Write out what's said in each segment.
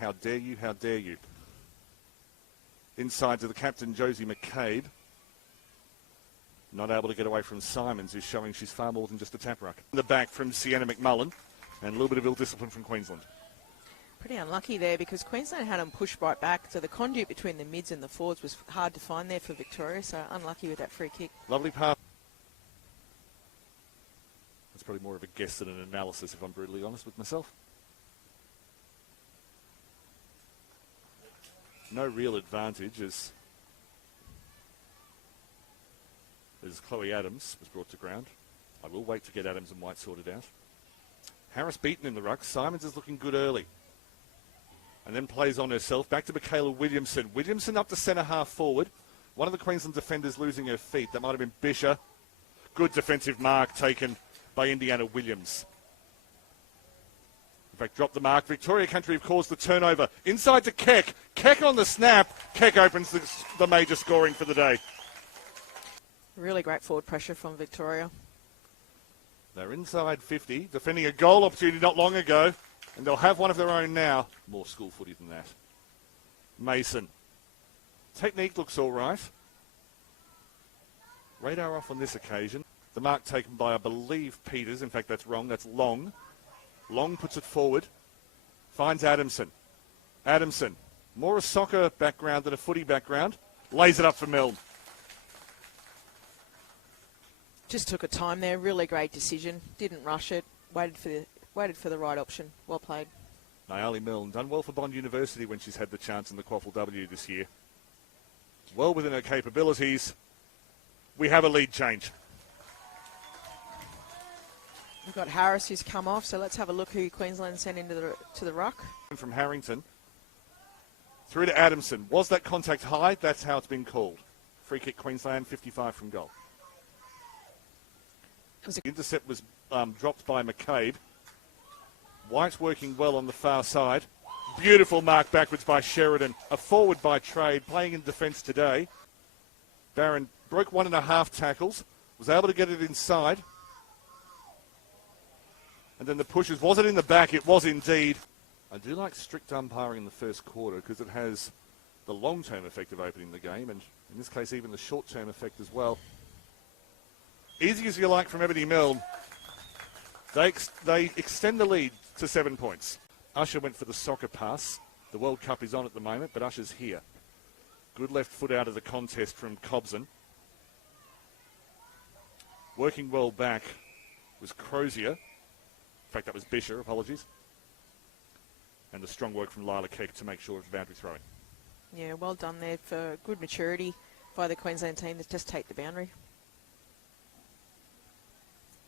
How dare you? How dare you? Inside to the captain, Josie McCabe. Not able to get away from Simons, who's showing she's far more than just a tap ruck. In the back from Sienna McMullen, and a little bit of ill discipline from Queensland. Pretty unlucky there because Queensland had them pushed right back, so the conduit between the mids and the forwards was hard to find there for Victoria, so unlucky with that free kick. Lovely pass. That's probably more of a guess than an analysis, if I'm brutally honest with myself. No real advantage as Chloe Adams was brought to ground. I will wait to get Adams and White sorted out. Harris beaten in the ruck. Simons is looking good early. And then plays on herself. Back to Michaela Williamson. Williamson up to centre half forward. One of the Queensland defenders losing her feet. That might have been Bisher. Good defensive mark taken by Indiana Williams. In fact, dropped the mark. Victoria Country have caused the turnover. Inside to Keck. Keck on the snap. Keck opens the major scoring for the day. Really great forward pressure from Victoria. They're inside 50, defending a goal opportunity not long ago, and they'll have one of their own now. More school footy than that. Mason. Technique looks all right. Radar off on this occasion. The mark taken by, I believe, Peters. In fact, that's wrong. That's Long. Long puts it forward. Finds Adamson. Adamson. More a soccer background than a footy background. Lays it up for Milne. Just took a time there. Really great decision. Didn't rush it. Waited for the right option. Well played. Naomi Milne done well for Bond University when she's had the chance in the Quaffle W this year. Well within her capabilities. We have a lead change. We've got Harris who's come off, so let's have a look who Queensland sent into the ruck. From Harrington. Through to Adamson. Was that contact high? That's how it's been called. Free kick Queensland, 55 from goal. The intercept was dropped by McCabe. White working well on the far side. Beautiful mark backwards by Sheridan. A forward by trade, playing in defence today. Barron broke 1.5 tackles. Was able to get it inside. And then the pushes. Was it in the back? It was indeed. I do like strict umpiring in the first quarter because it has the long-term effect of opening the game, and in this case even the short-term effect as well. Easy as you like from Ebony Milne. They extend the lead to 7 points. Usher went for the soccer pass. The World Cup is on at the moment, but Usher's here. Good left foot out of the contest from Cobson. Working well back was Crozier. In fact, that was Bisher, apologies. And the strong work from Lila Keck to make sure of boundary throwing. Yeah, well done there for good maturity by the Queensland team to just take the boundary.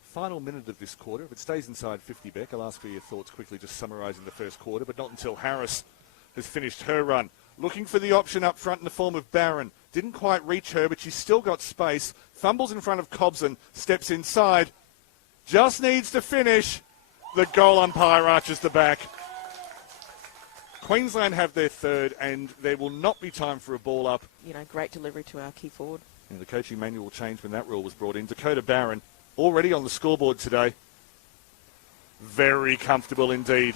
Final minute of this quarter. If it stays inside 50, Beck, I'll ask for your thoughts quickly, just summarising the first quarter, but not until Harris has finished her run. Looking for the option up front in the form of Barron. Didn't quite reach her, but she's still got space. Fumbles in front of Cobson, steps inside. Just needs to finish. The goal umpire arches the back. Queensland have their third, and there will not be time for a ball up. You know, great delivery to our key forward. And the coaching manual changed when that rule was brought in. Dakota Barron, already on the scoreboard today. Very comfortable indeed.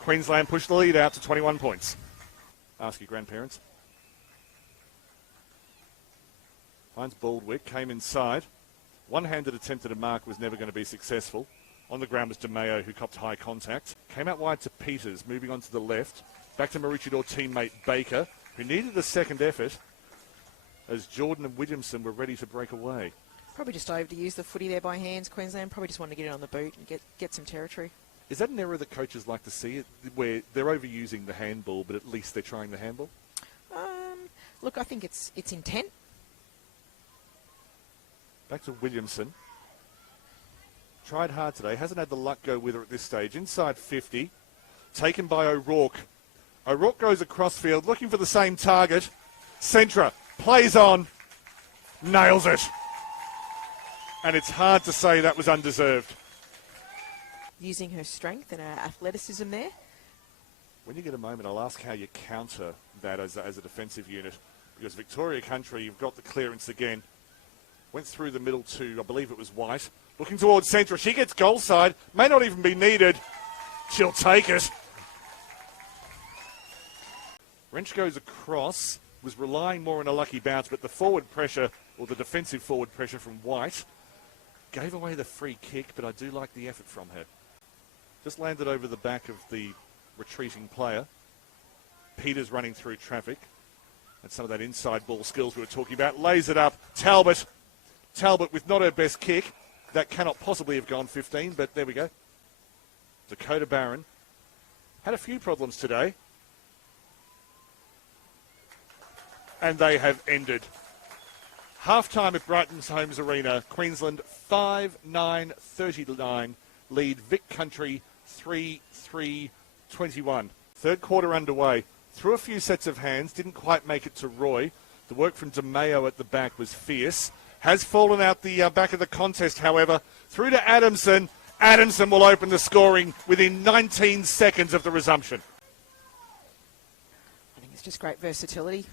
Queensland pushed the lead out to 21 points. Ask your grandparents. Finds Baldwick, came inside. One-handed attempt at a mark was never going to be successful. On the ground was DeMeo, who copped high contact. Came out wide to Peters, moving on to the left. Back to Maroochydore teammate Baker, who needed a second effort as Jordan and Williamson were ready to break away. Probably just overused the footy there by hands. Queensland probably just wanted to get it on the boot and get some territory. Is that an error that coaches like to see, where they're overusing the handball, but at least they're trying the handball? Look, I think it's intent. Back to Williamson. Tried hard today. Hasn't had the luck go with her at this stage. Inside 50. Taken by O'Rourke. O'Rourke goes across field looking for the same target. Centra plays on. Nails it. And it's hard to say that was undeserved. Using her strength and her athleticism there. When you get a moment, I'll ask how you counter that as a defensive unit. Because Victoria Country, you've got the clearance again. Went through the middle to, I believe it was White. Looking towards Centra. She gets goal side. May not even be needed. She'll take it. Wrench goes across, was relying more on a lucky bounce, but the forward pressure, or the defensive forward pressure from White, gave away the free kick, but I do like the effort from her. Just landed over the back of the retreating player. Peters running through traffic. And some of that inside ball skills we were talking about. Lays it up. Talbot with not her best kick. That cannot possibly have gone 15, but there we go. Dakota Barron had a few problems today. And they have ended. Half-time at Brighton's Homes Arena. Queensland 5-9-39. Lead Vic Country 3-3-21. Third quarter underway. Threw a few sets of hands. Didn't quite make it to Roy. The work from DeMeo at the back was fierce. Has fallen out the back of the contest, however. Through to Adamson. Adamson will open the scoring within 19 seconds of the resumption. I think it's just great versatility.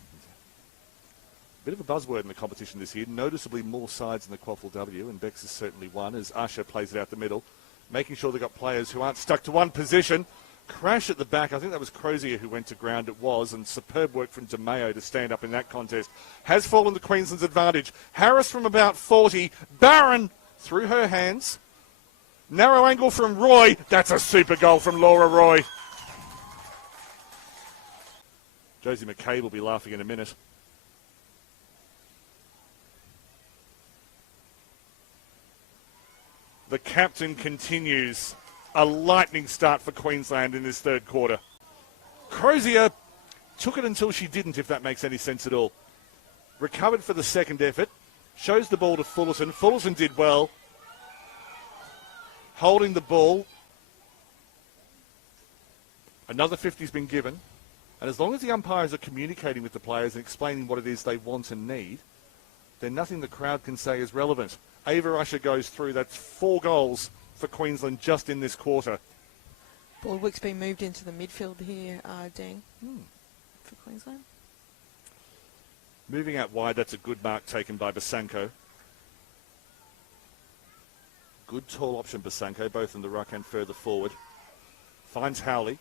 Bit of a buzzword in the competition this year. Noticeably more sides in the Quaffle W, and Bex is certainly one as Usher plays it out the middle, making sure they've got players who aren't stuck to one position. Crash at the back. I think that was Crozier who went to ground. It was, and superb work from DeMeo to stand up in that contest. Has fallen to Queensland's advantage. Harris from about 40. Barron through her hands. Narrow angle from Roy. That's a super goal from Laura Roy. Josie McCabe will be laughing in a minute. The captain continues. A lightning start for Queensland in this third quarter. Crozier took it until she didn't, if that makes any sense at all. Recovered for the second effort. Shows the ball to Fullerton. Fullerton did well. Holding the ball. Another 50's been given. And as long as the umpires are communicating with the players and explaining what it is they want and need, then nothing the crowd can say is relevant. Ava Usher goes through. That's 4 goals for Queensland just in this quarter. Baldwick's been moved into the midfield here, Dean, for Queensland. Moving out wide, that's a good mark taken by Basanko. Good tall option, Basanko, both in the ruck and further forward. Finds Howley.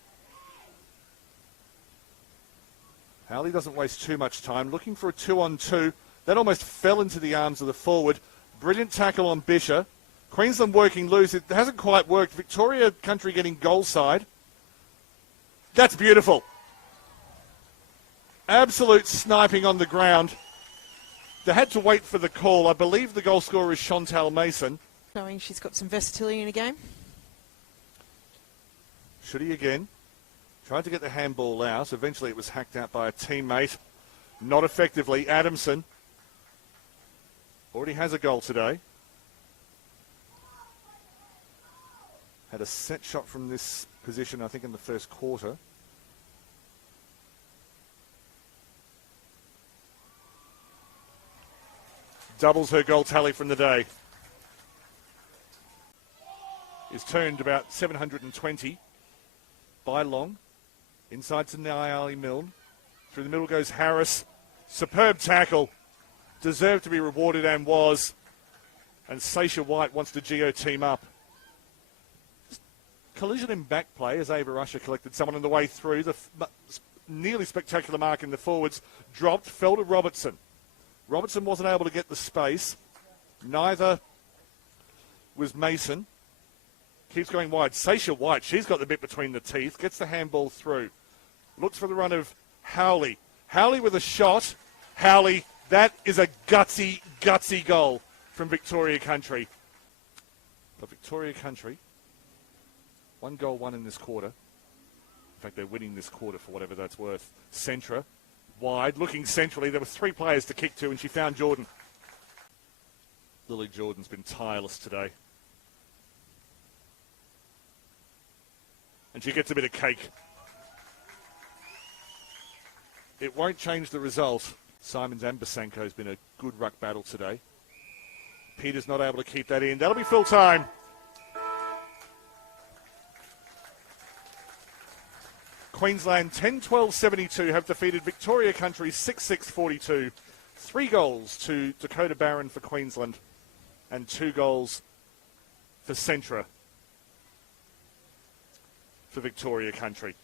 Howley doesn't waste too much time. Looking for a 2-on-2. That almost fell into the arms of the forward. Brilliant tackle on Bisher. Queensland working loose. It hasn't quite worked. Victoria Country getting goal side. That's beautiful. Absolute sniping on the ground. They had to wait for the call. I believe the goal scorer is Chantal Mason. Knowing she's got some versatility in the game. Shooty again. Tried to get the handball out. Eventually it was hacked out by a teammate. Not effectively. Adamson already has a goal today. Had a set shot from this position, I think, in the first quarter. Doubles her goal tally from the day. Is turned about 720 by Long. Inside to Niali Milne. Through the middle goes Harris. Superb tackle. Deserved to be rewarded and was. And Sasha White wants to geo team up. Collision in back play as Ava Usher collected someone on the way through. The nearly spectacular mark in the forwards dropped, fell to Robertson. Robertson wasn't able to get the space. Neither was Mason. Keeps going wide. Sasha White, she's got the bit between the teeth. Gets the handball through. Looks for the run of Howley. Howley with a shot. Howley, that is a gutsy, gutsy goal from Victoria Country. But Victoria Country, 1 goal, 1 in this quarter. In fact, they're winning this quarter for whatever that's worth. Centra, wide, looking centrally. There were 3 players to kick to, and she found Jordan. Lily Jordan's been tireless today. And she gets a bit of cake. It won't change the result. Simons and Basanko has been a good ruck battle today. Peter's not able to keep that in. That'll be full time. Queensland 10-12-72 have defeated Victoria Country 6-6-42. 3 goals to Dakota Barron for Queensland and 2 goals for Centra for Victoria Country.